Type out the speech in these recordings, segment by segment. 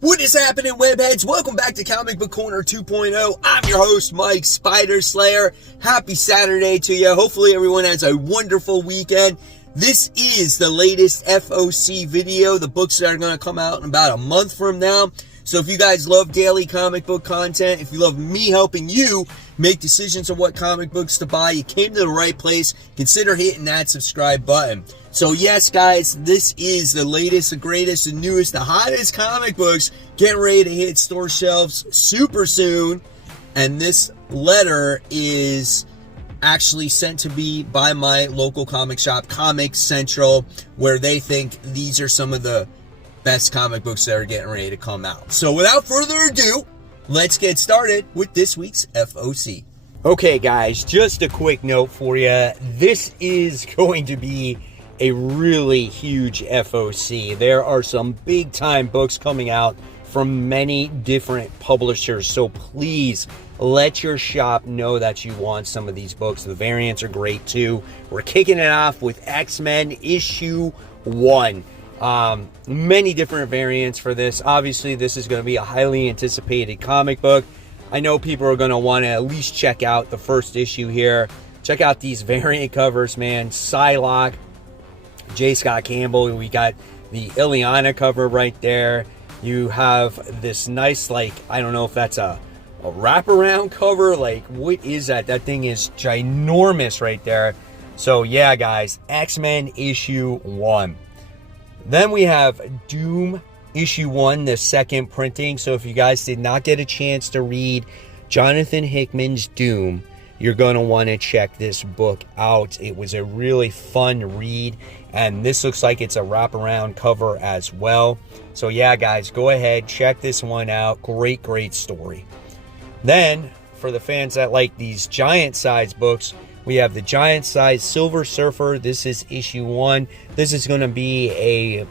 What is happening, webheads? Welcome back to Comic Book Corner 2.0. I'm your host, Mike Spider Slayer. Happy Saturday to you. Hopefully everyone has a wonderful weekend. This is the latest FOC video, the books that are going to come out in about a month from now. So if you guys love daily comic book content, if you love me helping you make decisions on what comic books to buy, you came to the right place. Consider hitting that subscribe button. So yes, guys, this is the latest, the greatest, the newest, the hottest comic books getting ready to hit store shelves super soon. And this letter is actually sent to me by my local comic shop, Comic Central, where they think these are some of the best comic books that are getting ready to come out. So without further ado, let's get started with this week's FOC. Okay, guys, just a quick note for you. This is going to be a really huge FOC. There are some big time books coming out from many different publishers, so please let your shop know that you want some of these books. The variants are great too. We're kicking it off with X-Men issue 1. Many different variants for this. Obviously, this is going to be a highly anticipated comic book. I know people are going to want to at least check out the first issue here. Check out these variant covers, man. Psylocke, J. Scott Campbell. We got the Ileana cover right there. You have this nice, like, I don't know if that's a wraparound cover. Like, what is that? That thing is ginormous right there. So, yeah, guys, X-Men issue 1. Then we have Doom issue 1, the second printing. So if you guys did not get a chance to read Jonathan Hickman's Doom, you're going to want to check this book out. It was a really fun read, and this looks like it's a wraparound cover as well. So yeah, guys, go ahead, check this one out. Great, great story. Then, for the fans that like these giant size books, we have the giant size Silver Surfer. This is issue 1. This is going to be a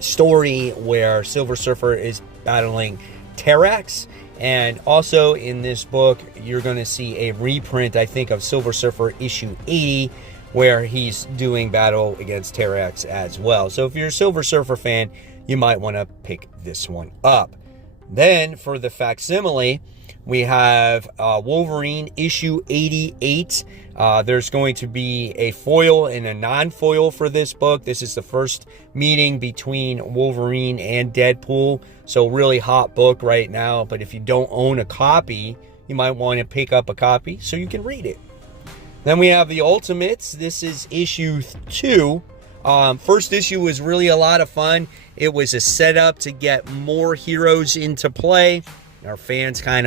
story where Silver Surfer is battling Terrax. And also in this book, you're going to see a reprint, I think, of Silver Surfer issue 80, where he's doing battle against Terrax as well. So if you're a Silver Surfer fan, you might want to pick this one up. Then for the facsimile, we have Wolverine issue 88. There's going to be a foil and a non-foil for this book. This is the first meeting between Wolverine and Deadpool. So really hot book right now. But if you don't own a copy, you might want to pick up a copy so you can read it. Then we have the Ultimates. This is issue 2. First issue was really a lot of fun. It was a setup to get more heroes into play. Our heroes kind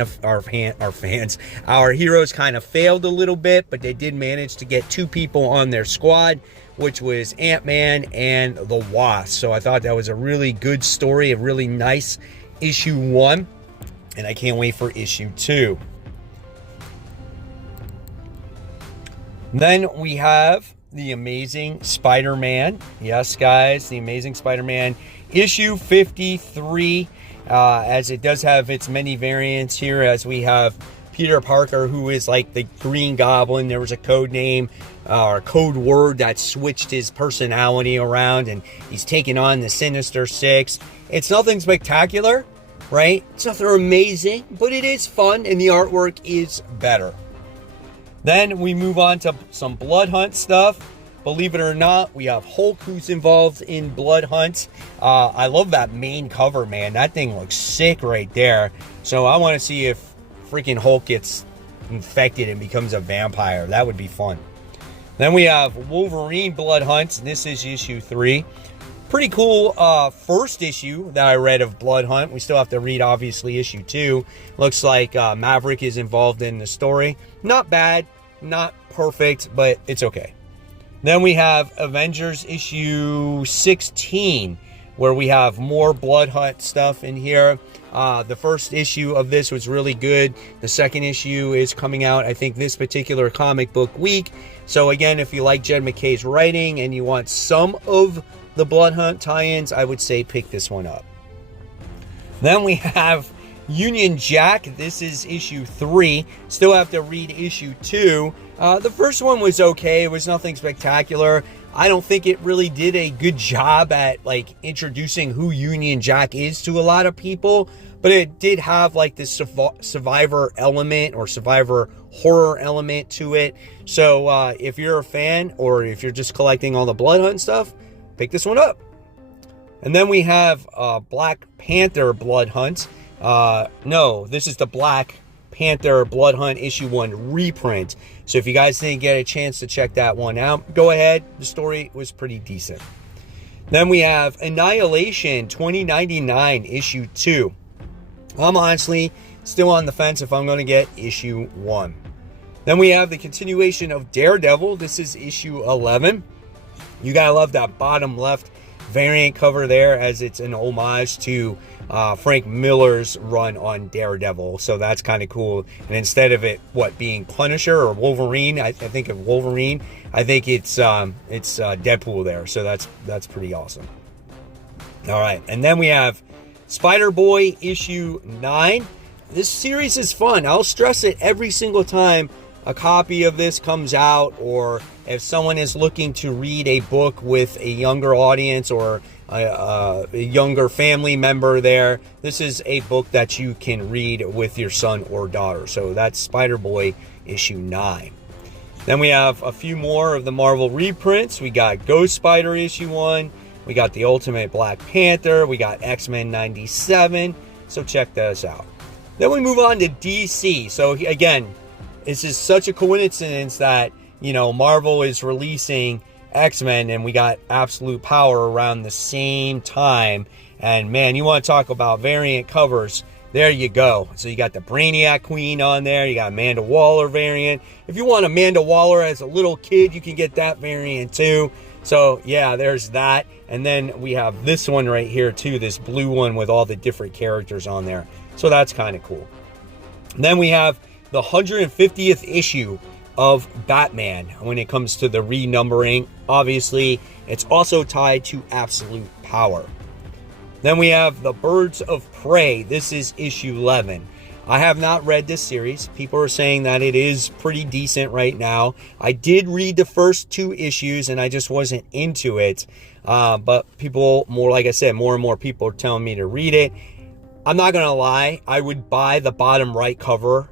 of failed a little bit, but they did manage to get 2 people on their squad, which was Ant-Man and the Wasp. So I thought that was a really good story, a really nice issue 1, and I can't wait for issue 2. Then we have the Amazing Spider-Man. Yes, guys, the Amazing Spider-Man issue 53. As it does have its many variants here, as we have Peter Parker, who is like the Green Goblin. There was a code name or code word that switched his personality around, and he's taking on the Sinister Six. It's nothing spectacular, right? It's nothing amazing, but it is fun, and the artwork is better. Then we move on to some Blood Hunt stuff. Believe it or not, we have Hulk who's involved in Blood Hunt. I love that main cover, man. That thing looks sick right there. So I want to see if freaking Hulk gets infected and becomes a vampire. That would be fun. Then we have Wolverine Blood Hunt. This is issue 3. Pretty cool first issue that I read of Blood Hunt. We still have to read, obviously, issue 2. Looks like Maverick is involved in the story. Not bad, not perfect, but it's okay. Then we have Avengers issue 16, where we have more Blood Hunt stuff in here. The first issue of this was really good. The second issue is coming out, I think, this particular comic book week. So again, if you like Jed MacKay's writing and you want some of the Blood Hunt tie-ins, I would say pick this one up. Then we have Union Jack. This is issue 3. Still have to read issue 2. The first one was okay. It was nothing spectacular. I don't think it really did a good job at like introducing who Union Jack is to a lot of people, but it did have like this survivor element or survivor horror element to it. So if you're a fan or if you're just collecting all the Blood Hunt stuff, pick this one up. And then we have Black Panther Blood Hunt. No, this is the Black Panther Blood Hunt issue 1 reprint. So if you guys didn't get a chance to check that one out, go ahead. The story was pretty decent. Then we have Annihilation 2099 issue 2. I'm honestly still on the fence if I'm going to get issue 1. Then we have the continuation of Daredevil. This is issue 11. You gotta love that bottom left variant cover there, as it's an homage to Frank Miller's run on Daredevil. So that's kind of cool. And instead of it being Punisher or Wolverine, I think of Wolverine, I think it's Deadpool there. So that's pretty awesome. All right, and then we have Spider-Boy issue 9. This series is fun. I'll stress it every single time a copy of this comes out, or if someone is looking to read a book with a younger audience or a younger family member there, this is a book that you can read with your son or daughter. So that's Spider-Boy issue 9. Then we have a few more of the Marvel reprints. We got Ghost Spider issue 1. We got the Ultimate Black Panther. We got X-Men 97. So check those out. Then we move on to DC. So again, this is such a coincidence that, you know, Marvel is releasing X-Men and we got Absolute Power around the same time. And man, you want to talk about variant covers, there you go. So you got the Brainiac Queen on there, you got Amanda Waller variant. If you want Amanda Waller as a little kid, you can get that variant too. So yeah, there's that. And then we have this one right here too, this blue one with all the different characters on there. So that's kind of cool. And then we have the 150th issue of Batman when it comes to the renumbering. Obviously, it's also tied to Absolute Power. Then we have the Birds of Prey. This is issue 11. I have not read this series. People are saying that it is pretty decent right now. I did read the first 2 issues and I just wasn't into it. But people, like I said, more and more people are telling me to read it. I'm not going to lie. I would buy the bottom right cover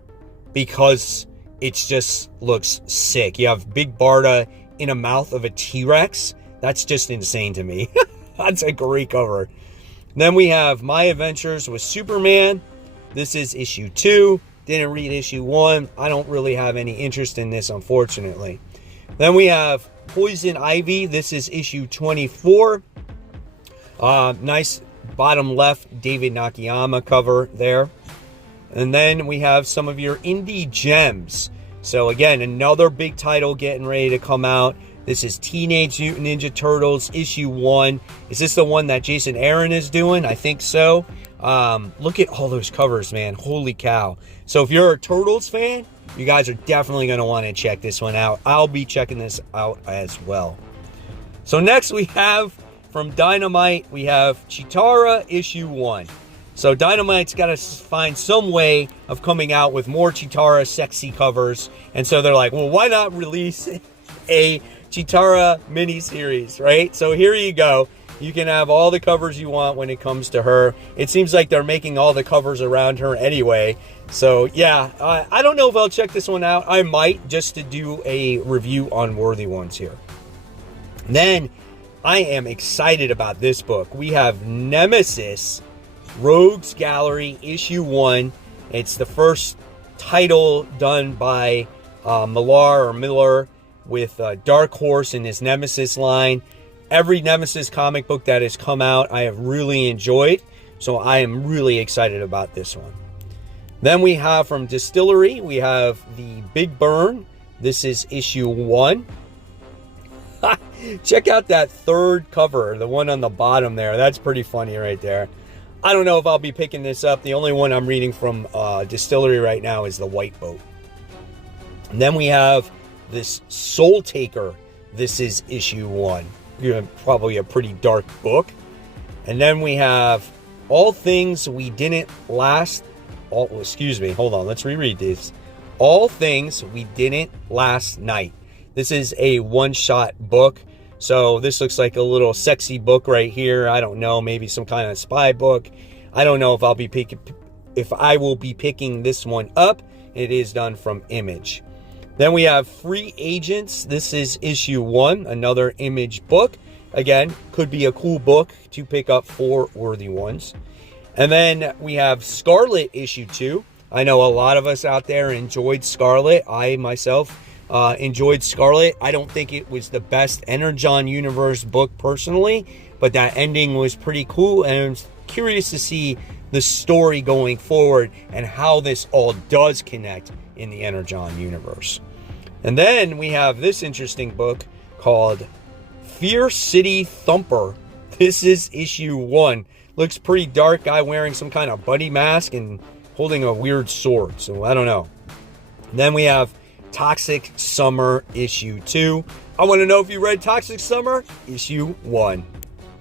because it just looks sick. You have Big Barda in a mouth of a T-Rex. That's just insane to me. That's a great cover. Then we have My Adventures with Superman. This is issue 2. Didn't read issue 1. I don't really have any interest in this, unfortunately. Then we have Poison Ivy. This is issue 24. Nice bottom left David Nakayama cover there. And then we have some of your indie gems. So again, another big title getting ready to come out. This is Teenage Mutant Ninja Turtles issue 1. Is this the one that Jason Aaron is doing? I think so. Look at all those covers, man. Holy cow. So if you're a Turtles fan, you guys are definitely going to want to check this one out. I'll be checking this out as well. So next we have from Dynamite, we have Chitara issue 1. So Dynamite's got to find some way of coming out with more Chitara sexy covers. And so they're like, well, why not release a Chitara miniseries, right? So here you go. You can have all the covers you want when it comes to her. It seems like they're making all the covers around her anyway. So yeah, I don't know if I'll check this one out. I might, just to do a review on worthy ones here. Then I am excited about this book. We have Nemesis Rogues Gallery issue 1. It's the first title done by Miller with Dark Horse in his Nemesis line. Every Nemesis comic book that has come out, I have really enjoyed. So I am really excited about this one. Then we have from Distillery, we have the Big Burn. This is issue 1. Check out that third cover, the one on the bottom there. That's pretty funny right there. I don't know if I'll be picking this up. The only one I'm reading from Distillery right now is the White Boat. And then we have this Soul Taker. This is issue 1. Probably a pretty dark book. And then we have All Things We Didn't Last. Hold on. Let's reread this. All Things We Didn't Last Night. This is a one-shot book. So this looks like a little sexy book right here. I don't know, maybe some kind of spy book. I don't know if I will be picking this one up. It is done from Image. Then we have Free Agents. This is issue 1, another Image book. Again, could be a cool book to pick up for worthy ones. And then we have Scarlet issue 2. I know a lot of us out there enjoyed Scarlet. I myself enjoyed Scarlet. I don't think it was the best Energon Universe book personally, but that ending was pretty cool, and I'm curious to see the story going forward and how this all does connect in the Energon Universe. And then we have this interesting book called Fear City Thumper. This is issue 1. Looks pretty dark. Guy wearing some kind of buddy mask and holding a weird sword. So I don't know. Then we have Toxic Summer issue 2. I want to know if you read Toxic Summer issue 1.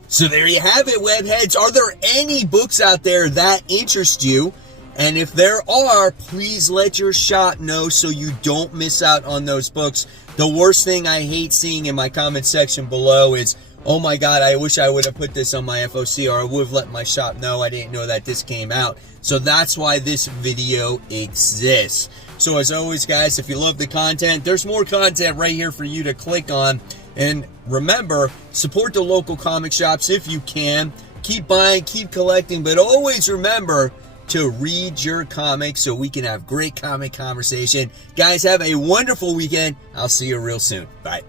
So there you have it, webheads. Are there any books out there that interest you? And if there are, please let your shop know so you don't miss out on those books. The worst thing I hate seeing in my comment section below is, oh my God, I wish I would have put this on my FOC, or I would have let my shop know. I didn't know that this came out. So that's why this video exists. So as always, guys, if you love the content, there's more content right here for you to click on. And remember, support the local comic shops if you can. Keep buying, keep collecting, but always remember to read your comics so we can have great comic conversation. Guys, have a wonderful weekend. I'll see you real soon. Bye.